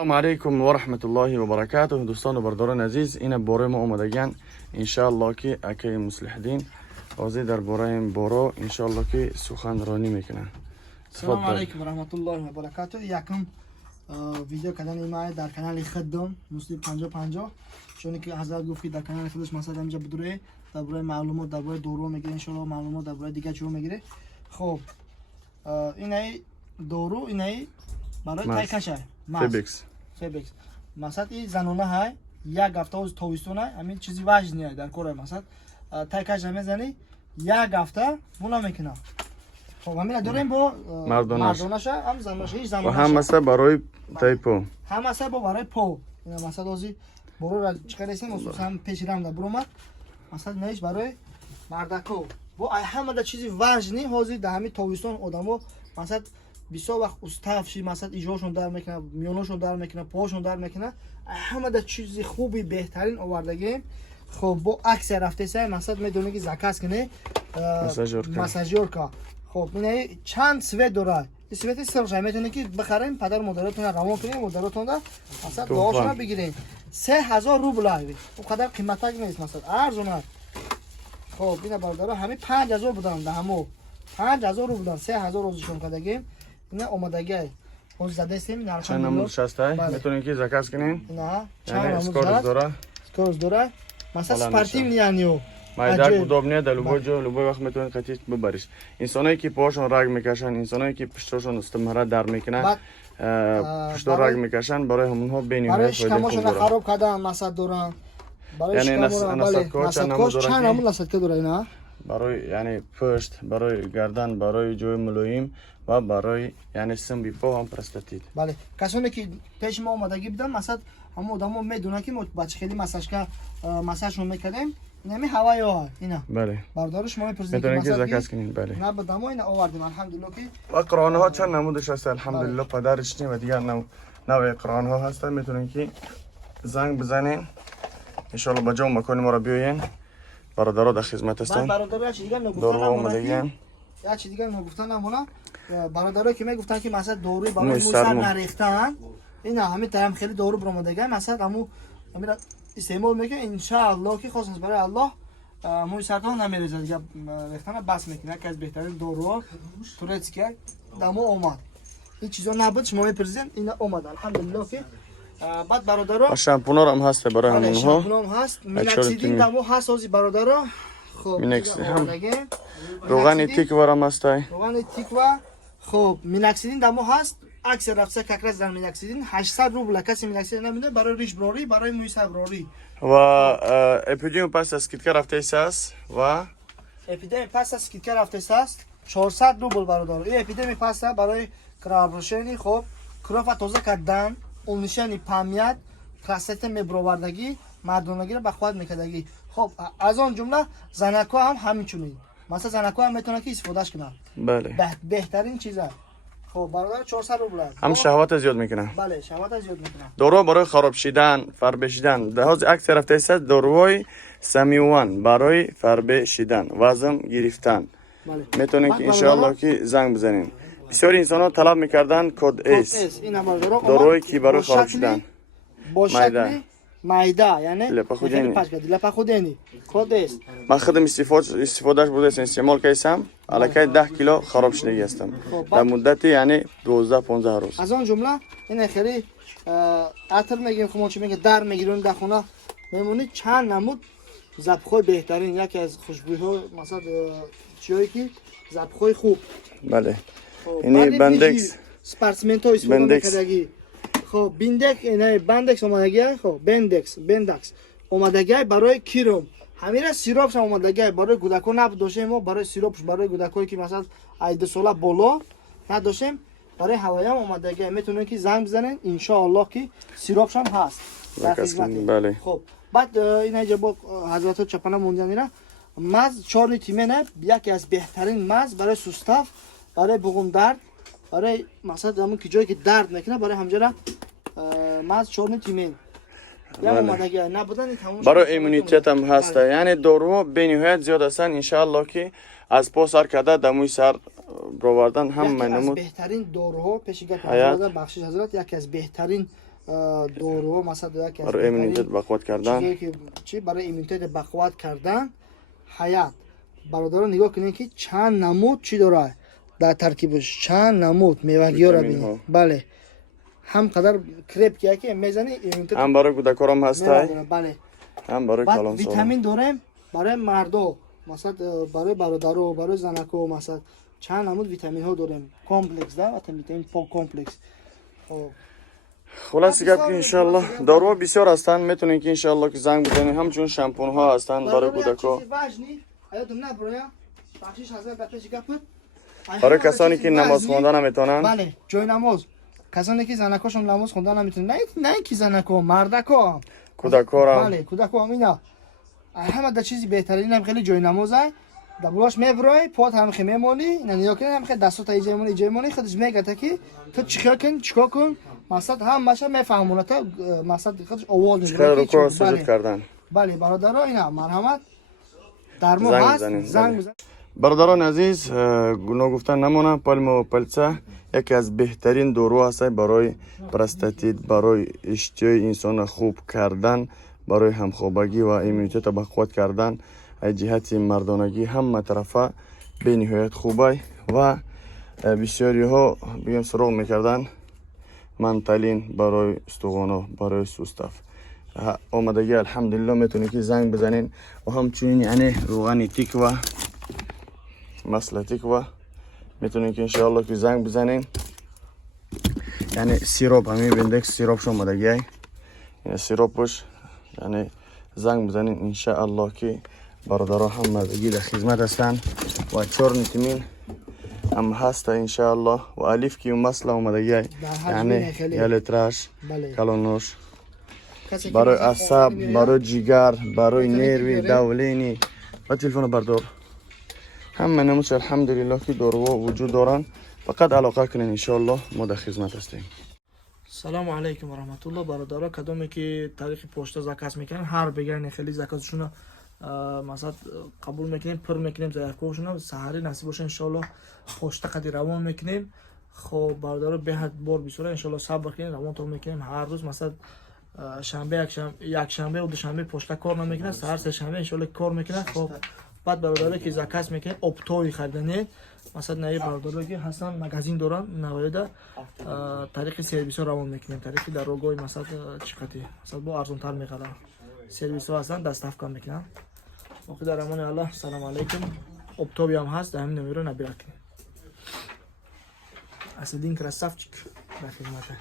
السلام علیکم و رحمت الله و برکاته. دوستان و برادران عزیز، این باره ما اومدگان انشاءالله که اکی مصلح دین واضح در باره بارا انشاءالله که سخنرانی میکنن. سلام علیکم و رحمت الله و برکاته. یکم ویدیو کردن ما در کانال خودم مسلم 50 چون که حضرت گفت در کانال خودش مثلا اینجا بدوره در باره معلومات در باره دورو میگیره، انشاءالله معلومات در باره دیگه چیو میگیره. خب اینای دورو اینای برای تایکشه فیبکس مثلا این زنونه های یک هفته از تابستون های همین چیزی وجه نیست در کره مثلا تایکش میزنی یک هفته مونا میکنه. خب همین داریم با مردانش هم زنش هیچ زنونه و هم مثلا برای تایپو هم مثلا با برای پو اینا مثلا دوزی برو را چیکار است مثلا پیشرم در برومات مثلا نیش برای مردکو با همه چیزی وجه نی حاضر در همین تابستون آدمو مثلا بیسا وقت استافشی مثلا ایجاشون در میکنه، میونشون در میکنه، پاشون در میکنه، همه در چیزی خوبی بهترین آوردگیم. خب با عکس رفته سه مثلا میدونه که زکاس کنه مساجور کا. خب اینه چند سویت داره، این سویت سرش میتونه که بخرین پدر مادرتون روان کنین مادرتون دا مثلا دعاشون بگیرین 3000 روبل آوی اون قدر قیمتا نیست مثلا ارزونه. خب اینا بارداره همه 5000 بودن ده همو 5000 روبل بودن 3000 روزشون کردگیم. نه اومدگی اون زده سیم نه چند نمود شسته میتونین که زکاس کنین نه چند نمود داره سکورز داره مثلا سپارتیم نیانیو مایدار بودم نه دلو جو لو وقت میتونین قطعی ببریش. انسانایی که پاشون رگ میکشن، انسانایی که پشتشون استمرار در میکنن پشت رگ میکشن برای همونها بنیاد شکمشون خراب کردن مثلا دوران برای شکمشون چند نمود لسات داره نه برای یعنی پشت، برای گردن، برای جوی ملایم و برای یعنی سم بی پا هم پرستاتید. بله کسانی که پیش ما اومدگی بودن مثلا همون آدمو میدونن که ما بچه خیلی مساجشون میکردیم این همین هوای ها اینا. بله باردارش ما میپرسیدیم میتونن که زکات کنین. بله نه بدمو اینا آوردیم الحمدلله که اقران ها چند نمودش هست الحمدلله پدرش و دیگر نوع اقران ها هستن. میتونن که زنگ بزنین ان شاء الله بجا مکان ما رو بیاین. برادرها در خدمت هستن. برادرها چی دیگه نگفتن اومدگن یا چی دیگه نگفتن همونا برادرها که میگفتن که مثلا دوری برای موسر نریختن اینا همین تام خیلی دورو برآمدگی مثلا همو همین استعمال میکنه ان شاء الله که خاص برای الله مو سرطان نمیریزه دیگه ریختن بس میکنه که از بهترین دورو تورتسکی دمو اومد این چیزا نبود شما میپرسین اینا اومد الحمدلله که بعد برادرها شامپونا هم هست برای همونها شامپونا هم هست میناکسیدین دمو هست از برادرها. خب روغن تیک ورم هست روغن تیک و خب میناکسیدین دمو هست عکس رفته ککرس در میناکسیدین 800 روبل کسی میناکسیدین نمیده برای ریش براری برای موی سبراری و اپیدیم پاس اسکیت رفته است و اپیدیم پاس اسکیت رفته است 400 روبل برادر. این اپیدیم پاس برای کرابروشنی خب کراف تازه کردن اون نشانی پامیت کاسته میبرووردگی مردونگی رو به خود میکردگی. خب از اون جمله زنکا هم همینجوری مثلا زنکا هم میتونه که استفادهش کنه. بله بهترین چیزه. خب برادر 400 روبل هم شهوت زیاد میکنه. بله شهوت زیاد میکنه. دورو برای خراب شدن فربه شدن لحاظ عکس رفته است دوروی سمیوان برای فربه شدن وزن گرفتن. بله میتونه که ان شاء الله که زنگ بزنین. بسیاری انسان ها طلب میکردن کد اس دوروی کی برای خراب شدن با شکل مایدا یعنی لپاخودینی کد اس من خودم استفادهش بوده استعمال کردم الکی 10 کیلو خراب شده هستم در مدت یعنی 12 15 روز. از اون جمله این خیلی عطر میگیم خب چی میگه در میگیرون در خونه میمونی چند نمود زبخوی بهترین یکی از خوشبوها مثلا چیایی که زبخوی خوب. بله این بندکس سپارتمنت ها استفاده میکردگی. خب بندکس اومدگی. خب بندکس اومدگی برای کیروم همین سیروپش اومدگی برای کودکان نداشتیم ما برای سیروپش برای کودکایی که مثلا 8 ساله بالا نداشتیم برای هوایم اومدگی میتونن که زنگ بزنن ان شاء الله که سیروپش هم هست در خدمت. بله خب بعد اینا با حضرت چپنا موندنی را ماز 4 تیمنه یکی از بهترین ماز برای سوستاف برای بغم درد برای مثلا همون که جایی که درد میکنه برای همجرا ماز 4 تیمن یا اومدگی نبودن تموم برای ایمونیتیت هم هست. یعنی دورو به نهایت زیاد هستن ان شاء الله که از پوسر کده دموی سر برآوردن هم یکی نمود. از بهترین دوروها پیشگاه حضرت بخشش حضرت یکی از بهترین دورو مثلا یکی از برای ایمنیتت بقوت کردن. چیزی که چی برای ایمنیتت بقوت کردن. حیات برادران نگاه کنین که چند نمود چی داره در ترکیبش، چند نمود میوگی ها را ببینید. بله هم قدر کرپ که میزنی ایمنیتت هم برای کودکان هم هستای، بله هم برای بعد کلان سالم. ویتامین داریم برای مردو مثلا برای برادرو برای زنکو مثلا چند نمود ویتامین ها داریم کمپلکس ده ویتامین کمپلکس. خب خلاص گپ که انشالله داروها بسیار هستن، میتونین که انشالله که زنگ بزنین. همچون شامپون ها هستن برای کودکا، برای کسانی که نماز خواندن نمیتونن. بله جای نماز کسانی که زنکاشون نماز خوندن نمیتونن، نه کی زنکو مردکا کودکا بله کودکا اینا همه در چیزی بهترین هم خیلی جای نمازه دبلاش میبرای پات هم خیلی میمونی نیا کنی هم خیلی دستات ایجای مونی خودش میگه تا که تو چیکار کن مقصد هم ماشه میفهمونه تا مقصد خودش اول خیلی رکوع سجود کردن. بله برادران اینا مرحمت درمو هست زنگ بزن. برادران عزیز گفتن نمونه پالمو پلسه یکی از بهترین دارو هست برای پروستاتیت، برای اشتهای انسان خوب کردن، برای همخوابگی و ایمنیته بقوت کردن. از جهت مردانگی هم طرفه به نهایت خوبه و بسیاری ها بگیم سراغ میکردن منتلین برای استخوان، برای سوستف آمدگی الحمدلله میتونی که زنگ بزنین. و همچنین یعنی روغن تیکوا مسئله تیکوا میتونین که انشاءالله که زنگ بزنین. یعنی سیروپ همین بینده که سیروپش آمدگی یعنی سیروپش یعنی زنگ بزنین انشاءالله که برادرها هم آمدگی در خدمت هستن و 4 ویتامین هم هست انشاءالله و الیف که مسئله آمدگی یعنی یه لیترش کلونوش برای عصب، برای جگر، برای نیروی دولینی و تلفن بردار همه نموش الحمدلله که دارو وجود دارن. فقط علاقه کنین انشاءالله ما در خدمت هستیم. سلام علیکم و رحمت الله برادرها. کدومی که طریق پشت زکات میکنن هر بگن خیلی زکاتشون مثلا قبول میکنیم پر میکنیم زایفکوشون سحری نصیب باشه انشاءالله پشت قدی روان میکنیم. خب برادرها به حد بار بیسوره انشاءالله صبر کنین روان تو میکنیم هر روز مثلا شنبه یک شنبه و دوشنبه پشت کار نمیکنه سحر سه شنبه انشاءالله کار میکنه. خب بعد برادرها که زکات میکنه اپتوی خریدنه مثلا نهی برادرها که هستن مغازین دارن نوایده طریق سرویس ها روان میکنیم طریق در روگای مثلا چقدی مثلا با ارزون تر میخرن سرویس ها هستن دست افکار میکنن. وقتی در امان الله سلام علیکم اپتوبی هم هست در همین نمیرو نبیرک اسدین کرسافچیک در خدمته.